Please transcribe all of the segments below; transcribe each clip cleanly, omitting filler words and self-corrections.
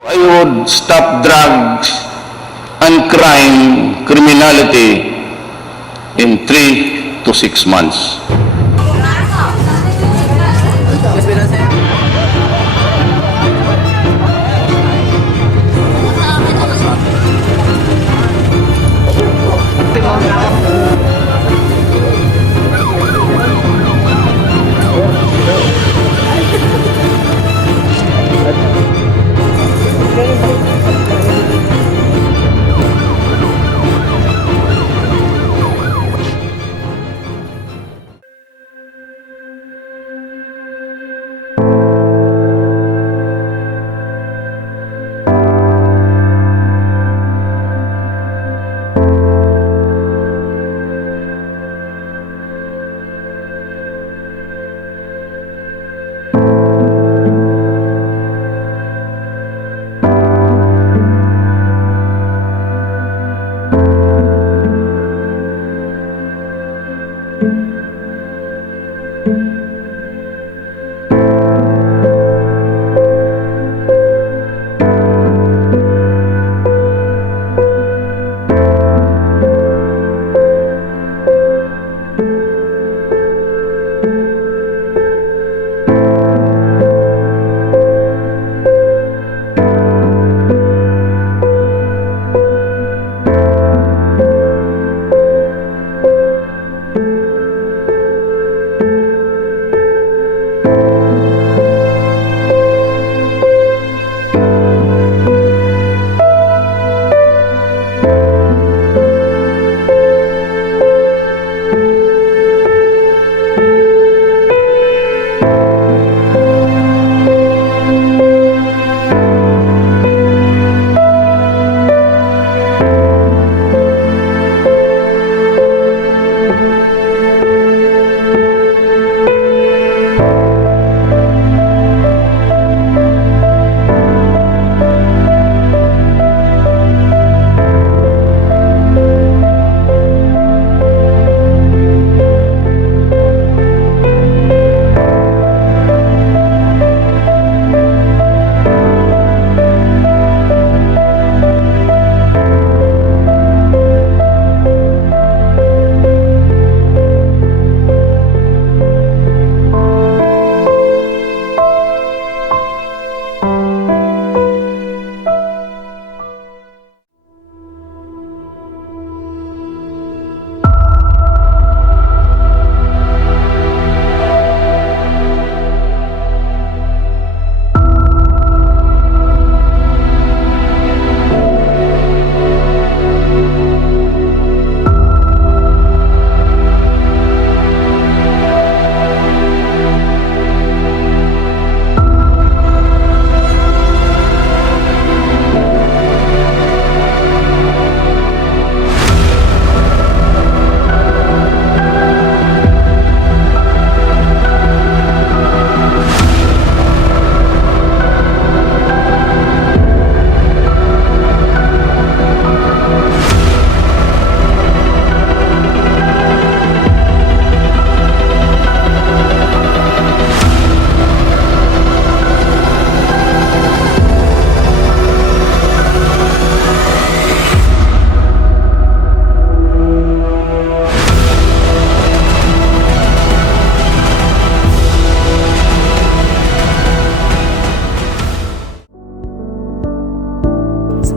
I would stop drugs and criminality in 3 to 6 months.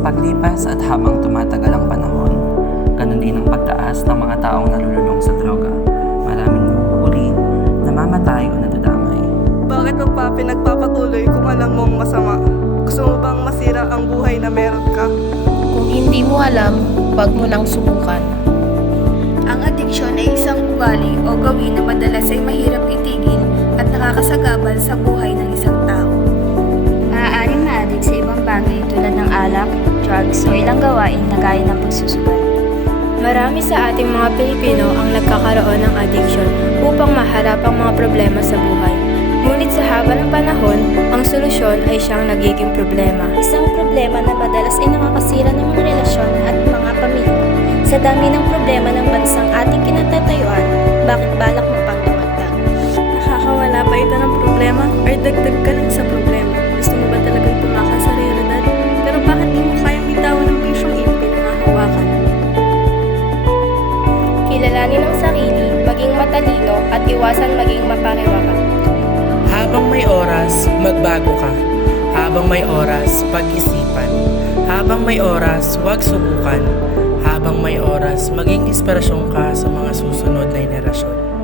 Paglipas at habang tumatagal ang panahon, ganun din ang pagtaas ng mga taong nalululong sa droga. Maraming nahuhuli, namamatay o nadadamay. Bakit mo pa pinagpapatuloy kung alam mong masama? Gusto mo bang masira ang buhay na meron ka? Kung hindi mo alam, wag mo nang subukan. Ang adiksyon ay isang ugali o gawin na madalas ay mahirap itigil at nakakasagabal sa buhay ng isang tao. Maaaring ma-addict sa ibang bagay tulad ng alak, drugs o ilang gawain na gaya ng pagsusugal. Marami sa ating mga Pilipino ang nagkakaroon ng addiction upang maharap ang mga problema sa buhay. Ngunit sa haba ng panahon, ang solusyon ay siyang nagiging problema. Isang problema na madalas ay nakakasira ng mga relasyon at mga pamilya. Sa dami ng problema ng bansang ating kinatatayuan, bakit balak mo pang dumagdag? Nakakawala ba ito ng problema or dagdag ka lang sa problema? Gusto mo ba talagang tumakas sa realidad? Kilalanin ang sarili, maging matalino at iwasan maging mapariwara. Habang may oras, magbago ka. Habang may oras, pag-isipan. Habang may oras, huwag subukan. Habang may oras, maging inspirasyon ka sa mga susunod na henerasyon.